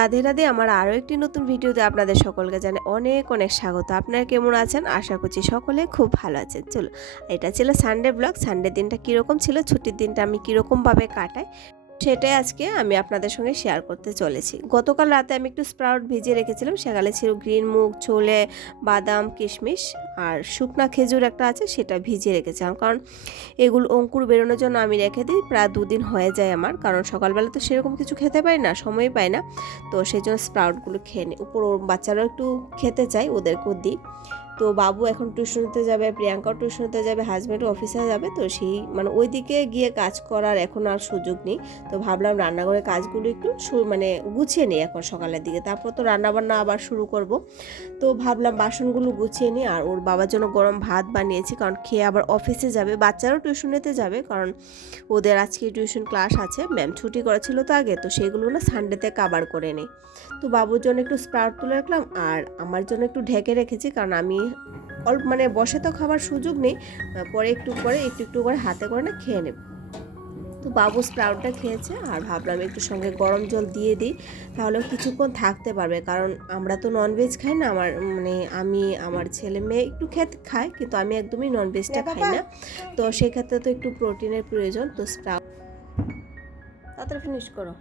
রাধে রাধে, আমার আরও একটি নতুন ভিডিওতে আপনাদের সকলকে জানাই অনেক অনেক স্বাগত। আপনারা কেমন আছেন? আশা করছি সকলে খুব ভালো আছেন। চলো, এটা ছিল সানডে ব্লগ। সানডে দিনটা কীরকম ছিল, ছুটির দিনটা আমি কীরকমভাবে কাটাই সেটাই আজকে আমি আপনাদের সঙ্গে শেয়ার করতে চলেছি। গতকাল রাতে আমি একটু স্প্রাউট ভিজিয়ে রেখেছিলাম। সেকালে ছিল গ্রিন মুগ, ছোলে, বাদাম, কিশমিশ আর শুকনা খেজুর একটা আছে, সেটা ভিজিয়ে রেখেছিলাম। কারণ এগুলো অঙ্কুর বেরোনোর জন্য আমি রেখে দিই, প্রায় 2 দিন হয়ে যায় আমার। কারণ সকালবেলা তো সেরকম কিছু খেতে পারি না, সময় পাই না, তো সেই জন্য স্প্রাউটগুলো খেয়ে নিই। উপর ওর বাচ্চারাও একটু খেতে চাই, ওদেরকেও দিই। তো বাবু এখন টিউশনিতে যাবে, প্রিয়াঙ্কাও টিউশনিতে যাবে, হাজব্যান্ডও অফিসে যাবে। তো সেই ওই দিকে গিয়ে কাজ করার এখন আর সুযোগ নেই। তো ভাবলাম রান্নাঘরের কাজগুলো একটু গুছিয়ে নিই এখন সকালের দিকে, তারপর তো রান্নাবান্না আবার শুরু করব। তো ভাবলাম বাসনগুলো গুছিয়ে নিই। আর ওর বাবার জন্য গরম ভাত বানিয়েছি, কারণ খেয়ে আবার অফিসে যাবে। বাচ্চারাও টিউশনিতে যাবে, কারণ ওদের আজকে টিউশন ক্লাস আছে। ম্যাম ছুটি করেছিল তো আগে, তো সেইগুলো না সানডেতে কাভার করে নিই। তো বাবুর জন্য একটু স্প্রাউট তুলে রাখলাম, আর আমার জন্য একটু ঢেকে রেখেছি, কারণ আমি অল্প বসে তো খাবার সুযোগ নেই, পরে একটু করে হাতে করে না খেয়ে নেব। তো বাবু স্প্রাউটটা খেয়েছে, আর ভাবলাম একটু সঙ্গে গরম জল দিয়ে দিই, তাহলে কিছুক্ষণ থাকতে পারবে। কারণ আমরা তো ননভেজ খাই না, আমি আমার ছেলে মেয়ে একটু খায়, কিন্তু আমি একদমই ননভেজটা খাই না। তো সেক্ষেত্রে তো একটু প্রোটিনের প্রয়োজন। তো স্প্রাউট তাড়াতাড়ি ফিনিশ করো।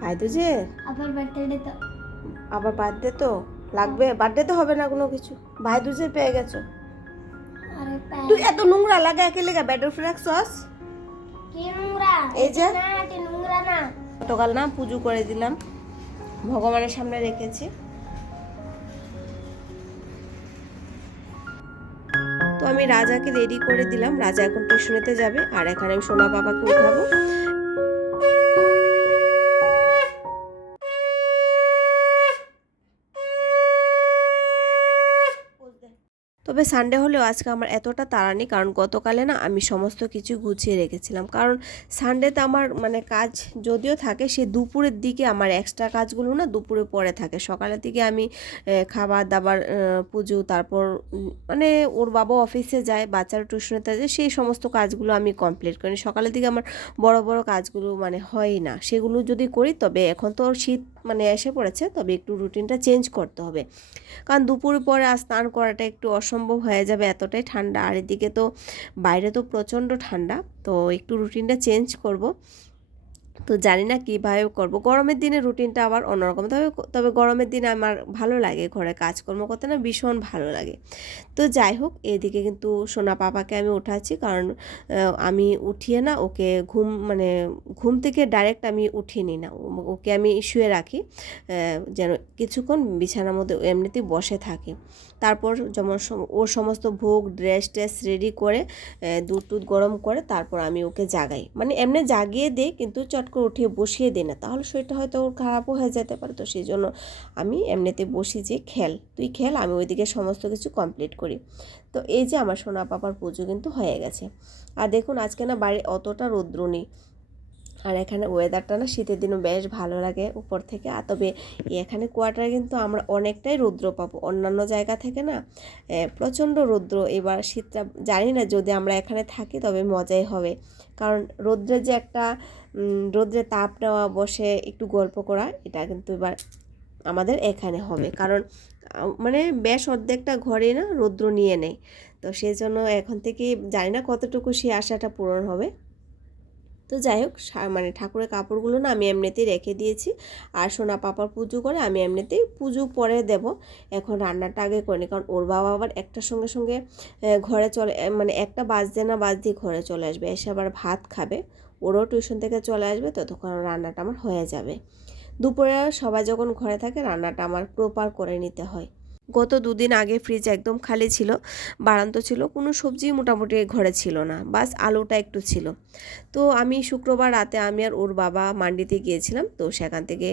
ভাই তো যে আবার বার্থডে তো লাগবে, বার্থডে তো হবে না কোনো কিছু, ভাই দুজে পেয়ে গেছো। তুই এত নোংরা লাগা একে লেগা ব্যাডর ফ্ল্যাক্স সস এই যে গতকাল না পুজো করে দিলাম, ভগবানের সামনে রেখেছি। তো আমি রাজাকে রেডি করে দিলাম, রাজা এখন টিউশনিতে যাবে, আর এখানে আমি সোনা বাবাকে উঠাবো। তবে সানডে হলেও আজকে আমার এতটা তাড়া নেই, কারণ গতকালে না আমি সমস্ত কিছু গুছিয়ে রেখেছিলাম। কারণ সানডেতে আমার কাজ যদিও থাকে, সে দুপুরের দিকে আমার এক্সট্রা কাজগুলো না দুপুরে পরে থাকে। সকালের দিকে আমি খাবার দাবার, পুজো, তারপর ওর বাবা অফিসে যায়, বাচ্চারা টিউশনেতে যায়, সেই সমস্ত কাজগুলো আমি কমপ্লিট করি। সকালের দিকে আমার বড় বড় কাজগুলো হয়ই না। সেগুলো যদি করি, তবে এখন তো শীত এসে পড়েছে, তবে একটু রুটিনটা চেঞ্জ করতে হবে। কারণ দুপুর পরে আর স্নান করাটা একটু অসম্ভব হয়ে যাবে, এতটাই ঠান্ডা। আর এদিকে তো বাইরে তো প্রচণ্ড ঠান্ডা, তো একটু রুটিনটা চেঞ্জ করব। তো জানি না কীভাবে করব। গরমের দিনে রুটিনটা আবার অন্যরকম, তবে গরমের দিনে আমার ভালো লাগে ঘরে কাজকর্ম করতে, না ভীষণ ভালো লাগে। তো যাই হোক, এদিকে কিন্তু সোনা পাপাকে আমি উঠাচ্ছি, কারণ আমি উঠিয়ে না ওকে ঘুম থেকে ডাইরেক্ট আমি উঠিয়ে নিই না, ওকে আমি শুয়ে রাখি, যেন কিছুক্ষণ বিছানার মধ্যে এমনিতেই বসে থাকে। তারপর যেমন ওর সমস্ত ভোগ, ড্রেস রেডি করে, দুধ গরম করে তারপর আমি ওকে জাগাই। এমনি জাগিয়ে দিই, কিন্তু চট করে উঠিয়ে বসিয়ে দিই না, তাহলে শরীরটা হয়তো ওর খারাপও হয়ে যেতে পারে। তো সেই জন্য আমি এমনিতে বসি, যে তুই খেল, আমি ওইদিকে সমস্ত কিছু কমপ্লিট করি। তো এই যে আমার সোনা পাপার পুজো কিন্তু হয়ে গেছে। আর দেখুন আজকে না বাড়ি অতটা রৌদ্র নেই, আর এখানে ওয়েদারটা না শীতের দিনও বেশ ভালো লাগে উপর থেকে। আর তবে এখানে কোয়ার্টারে কিন্তু আমরা অনেকটাই রৌদ্র পাবো, অন্যান্য জায়গা থেকে না প্রচণ্ড রৌদ্র। এবার শীতটা জানি না, যদি আমরা এখানে থাকি তবে মজাই হবে। কারণ রৌদ্রের যে একটা রৌদ্রে তাপ নেওয়া, বসে একটু গল্প করা, এটা কিন্তু এবার আমাদের এখানে হবে। কারণ বেশ অর্ধেকটা ঘরে না রৌদ্র নিয়ে নেয়। তো সেই জন্য এখন থেকে জানি না কতটুকু সেই আশাটা পূরণ হবে। তো যাই হোক, ঠাকুরের কাপড়গুলো না আমি এমনিতেই রেখে দিয়েছি, আর সোনা পাপার পুজো করে আমি এমনিতেই পুজো পরে দেব। এখন রান্নাটা আগে করে নিই, কারণ ওর বাবা আবার একটার সঙ্গে সঙ্গে ঘরে চলে, একটা বাজতে না বাজতেই ঘরে চলে আসবে, এসে আবার ভাত খাবে। ওরও টিউশন থেকে চলে আসবে, ততক্ষণ রান্নাটা আমার হয়ে যাবে। দুপুরে সবাই যখন ঘরে থাকে, রান্নাটা আমার প্রপার করে নিতে হয়। গত 2 দিন আগে ফ্রিজ একদম খালি ছিল, বাড়ন্ত ছিল, কোনো সবজি মোটামুটি ঘরে ছিল না, বাস আলুটা একটু ছিল। তো আমি শুক্রবার রাতে আমি আর ওর বাবা মান্ডিতে গিয়েছিলাম, তো সেখান থেকে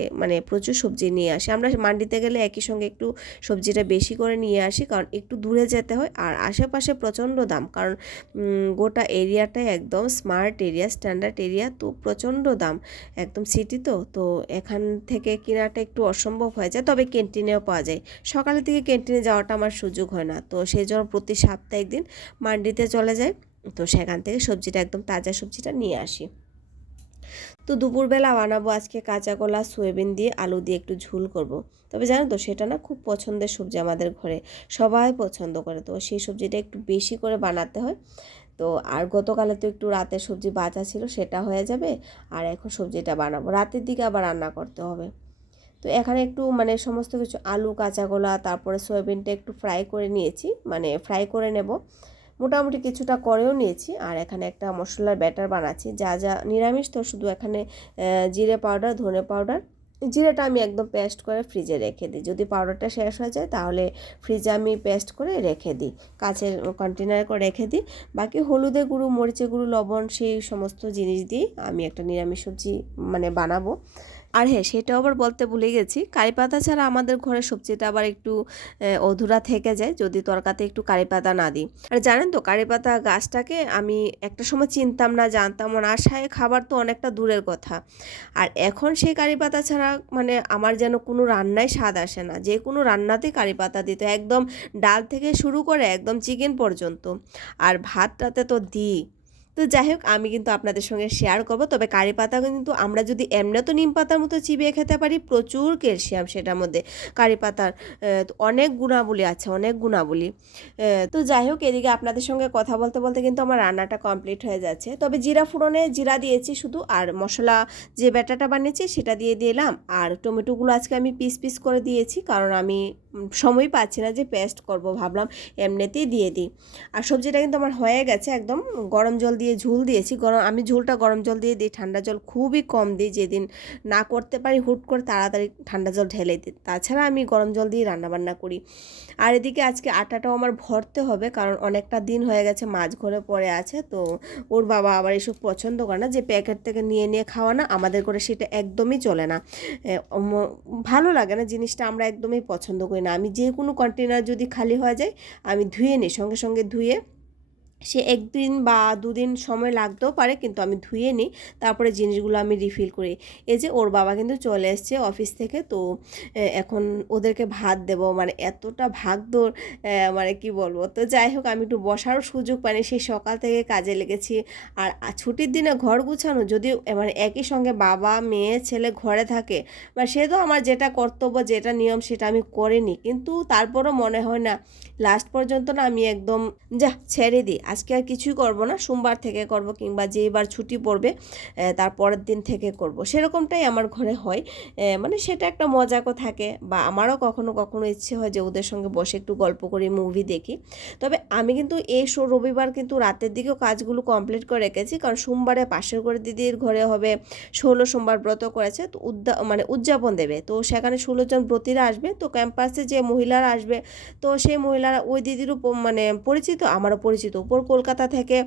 প্রচুর সবজি নিয়ে আসি। আমরা মান্ডিতে গেলে একই সঙ্গে একটু সবজিটা বেশি করে নিয়ে আসি, কারণ একটু দূরে যেতে হয়, আর আশেপাশে প্রচণ্ড দাম। কারণ গোটা এরিয়াটাই একদম স্মার্ট এরিয়া, স্ট্যান্ডার্ড এরিয়া, তো প্রচণ্ড দাম, একদম সিটি। তো এখান থেকে কেনাটা একটু অসম্ভব হয়ে যায়। তবে ক্যান্টিনেও পাওয়া যায়, সকালের দিকে ক্যান্টিনে যাওয়াটা আমার সুযোগ হয় না, তো সেই জন্য প্রতি সপ্তাহে একদিন মান্ডিতে চলে যায়। তো সেখান থেকে সবজিটা একদম তাজা সবজিটা নিয়ে আসি। তো দুপুরবেলা বানাবো আজকে কাঁচা কলা সয়াবিন দিয়ে আলু দিয়ে একটু ঝোল করব। তবে জানো তো সেটা না খুব পছন্দের সবজি আমাদের ঘরে, সবাই পছন্দ করে, তো সেই সবজিটা একটু বেশি করে বানাতে হয়। তো আর গতকালে তো একটু রাতের সবজি বাঁচা ছিল, সেটা হয়ে যাবে। আর এখন সবজিটা বানাবো, রাতের দিকে আবার রান্না করতে হবে। তো এখানে একটু মানে সমস্ত কিছু আলু কাঁচা কলা তারপরে সয়াবিনটা একটু ফ্রাই করে নিয়েছি, মানে ফ্রাই করে নেব, মোটামুটি কিছুটা করেও নিয়েছি। আর এখানে একটা মশলার ব্যাটার বানাচ্ছি, যা যা নিরামিষ তো শুধু এখানে জিরে পাউডার, ধনে পাউডার, জিরেটা আমি একদম পেস্ট করে ফ্রিজে রেখে দিই, যদি পাউডারটা শেষ হয়ে যায় তাহলে ফ্রিজে আমি পেস্ট করে রেখে দিই, কাচের কন্টেনারে করে রেখে দিই। বাকি হলুদের গুঁড়ো, মরিচের গুঁড়ো, লবণ, সেই সমস্ত জিনিস দিয়ে আমি একটা নিরামিষ সবজি মানে বানাবো। আর হ্যাঁ, সেটাও আবার বলতে ভুলে গেছি, কারি পাতা ছাড়া আমাদের ঘরে সবজিটা আবার একটু অধুরা থেকে যায় যদি তরকাতে একটু কারি পাতা না দিই। আর জানেন তো কারি পাতা গাছটাকে আমি একটা সময় চিনতাম না, জানতাম না, আশায় খাবার তো অনেকটা দূরের কথা। আর এখন সেই কারি পাতা ছাড়া মানে আমার যেন কোনো রান্নায় স্বাদ আসে না, যে কোনো রান্নাতেই কারি পাতা দিত, একদম ডাল থেকে শুরু করে একদম চিকেন পর্যন্ত। আর ভাতটাতে তো দিই। তো যাই হোক, আমি কিন্তু আপনাদের সঙ্গে শেয়ার করব। তবে কারি পাতা কিন্তু আমরা যদি এমনি তো নিম পাতার মতো চিবিয়ে খেতে পারি, প্রচুর ক্যালসিয়াম সেটার মধ্যে। কারি পাতার অনেক গুণাবলী আছে, অনেক গুণাবলী। তো যাই হোক, এদিকে আপনাদের সঙ্গে কথা বলতে বলতে কিন্তু আমার রান্নাটা কমপ্লিট হয়ে যাচ্ছে। তবে জিরা ফোড়নে জিরা দিয়েছি শুধু, আর মশলা যে ব্যাটাটা বানিয়েছি সেটা দিয়ে দিলাম। আর টমেটোগুলো আজকে আমি পিস পিস করে দিয়েছি, কারণ আমি সময় পাচ্ছি না যে পেস্ট করব, ভাবলাম এমনিতেই দিয়ে দিই। আর সবজিটা কিন্তু আমার হয়ে গেছে, একদম গরম জল দিয়ে ঝোল দিয়েছি। আমি ঝোলটা গরম জল দিয়ে দিই, ঠান্ডা জল খুবই কম দিই, যেদিন না করতে পারি হুট করে তাড়াতাড়ি ঠান্ডা জল ঢেলে দিই, তাছাড়া আমি গরম জল দিয়ে রান্নাবান্না করি। আর এদিকে আজকে আটাটাও আমার ভরতে হবে, কারণ অনেকটা দিন হয়ে গেছে মাছ ঘরে পড়ে আছে। তো ওর বাবা আবার এসব পছন্দ করে না, যে প্যাকেট থেকে নিয়ে নিয়ে খাওয়া, না আমাদের করে সেটা একদমই চলে না, ভালো লাগে না জিনিসটা, আমরা একদমই পছন্দ করি না। আমি যে কোনো কন্টেনার যদি খালি হয়ে যায় আমি ধুয়ে নিই, সঙ্গে সঙ্গে ধুয়ে, সে একদিন বা দুদিন সময় লাগতেও পারে, কিন্তু আমি ধুয়ে নিই, তারপরে জিনিসগুলো আমি রিফিল করি। এই যে ওর বাবা কিন্তু চলে এসছে অফিস থেকে, তো এখন ওদেরকে ভাত দেব, মানে এতটা ভাগদৌড়, মানে কি বলবো। তো যাই হোক, আমি একটু বসারও সুযোগ পাইনি, সেই সকাল থেকে কাজে লেগেছি। আর ছুটির দিনে ঘর গুছানো, যদিও মানে একই সঙ্গে বাবা মেয়ে ছেলে ঘরে থাকে, মানে সে তো আমার যেটা কর্তব্য যেটা নিয়ম সেটা আমি করিনি, কিন্তু তারপরও মনে হয় না লাস্ট পর্যন্ত না আমি একদম যা ছেড়ে দিই, আজকে আর কিছুই করব না, সোমবার থেকে করব, কিংবা যেবার ছুটি পড়বে তার পরের দিন থেকে করব, সেরকমটাই আমার ঘরে হয়। মানে সেটা একটা মজাকও থাকে, বা আমারও কখনো কখনো ইচ্ছে হয় যে ওদের সঙ্গে বসে একটু গল্প করি, মুভি দেখি। তবে আমি কিন্তু এই রবিবার কিন্তু রাতের দিকেও কাজগুলো কমপ্লিট করে রেখেছি, কারণ সোমবারে পাশের ঘরে দিদির ঘরে হবে 16 সোমবার ব্রত করেছে, তো মানে উদযাপন দেবে, তো সেখানে 16 জন ব্রতীরা আসবে, তো ক্যাম্পাসে যে মহিলারা আসবে, তো সেই মহিলারা ওই দিদিরও মানে পরিচিত, আমারও পরিচিত, উপর কলকাতা থেকে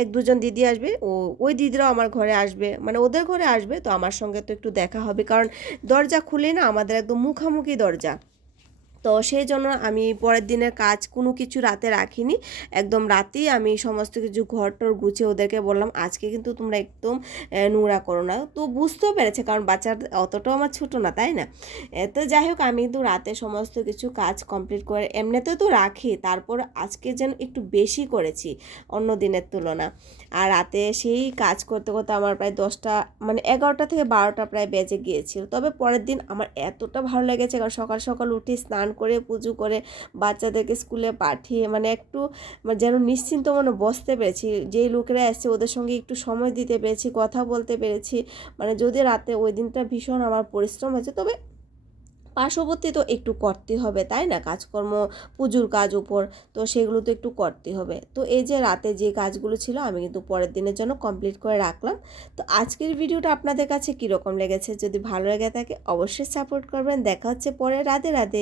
এক দুজন দিদি আসবে, ওই দিদিরাও আমার ঘরে আসবে, মানে ওদের ঘরে আসবে, তো আমার সঙ্গে তো একটু দেখা হবে, কারণ দরজা খুলে না আমাদের একদম মুখামুখি দরজা। তো সেই জন্য আমি পরের দিনের কাজ কোনো কিছু রাতে রাখিনি, একদম রাতেই আমি সমস্ত কিছু ঘর টর গুছিয়ে ওদেরকে বললাম আজকে কিন্তু তোমরা একদম নোংরা করো না। তো বুঝতেও পেরেছে, কারণ বাচ্চার অতটাও আমার ছোটো না, তাই না। তো যাই হোক, আমি কিন্তু রাতে সমস্ত কিছু কাজ কমপ্লিট করে এমনিতেও তো রাখি, তারপর আজকে যেন একটু বেশি করেছি অন্য দিনের তুলনা। আর রাতে সেই কাজ করতে করতে আমার প্রায় 10টা মানে 11টা থেকে 12টা প্রায় বেজে গিয়েছিল। তবে পরের দিন আমার এতটা ভালো লেগেছে, কারণ সকাল সকাল উঠে স্নান করে পুজো করে বাচ্চাদেরকে স্কুলে পাঠিয়ে মানে একটু যেন নিশ্চিন্ত মনে বসতে পেরেছি, যেই লোকেরা এসছে ওদের সঙ্গে একটু সময় দিতে পেরেছি, কথা বলতে পেরেছি। মানে যদি রাতে ওই দিনটা ভীষণ আমার পরিশ্রম হয়েছে, তবে পার্শ্ববর্তী তো একটু করতে হবে, তাই না, কাজকর্ম, পুজোর কাজ উপর, তো সেগুলো তো একটু করতে হবে। তো এই যে রাতে যে কাজগুলো ছিল আমি কিন্তু পরের দিনের জন্য কমপ্লিট করে রাখলাম। তো আজকের ভিডিওটা আপনাদের কাছে কীরকম লেগেছে, যদি ভালো লেগে থাকে অবশ্যই সাপোর্ট করবেন। দেখা হচ্ছে পরে, রাধে রাধে।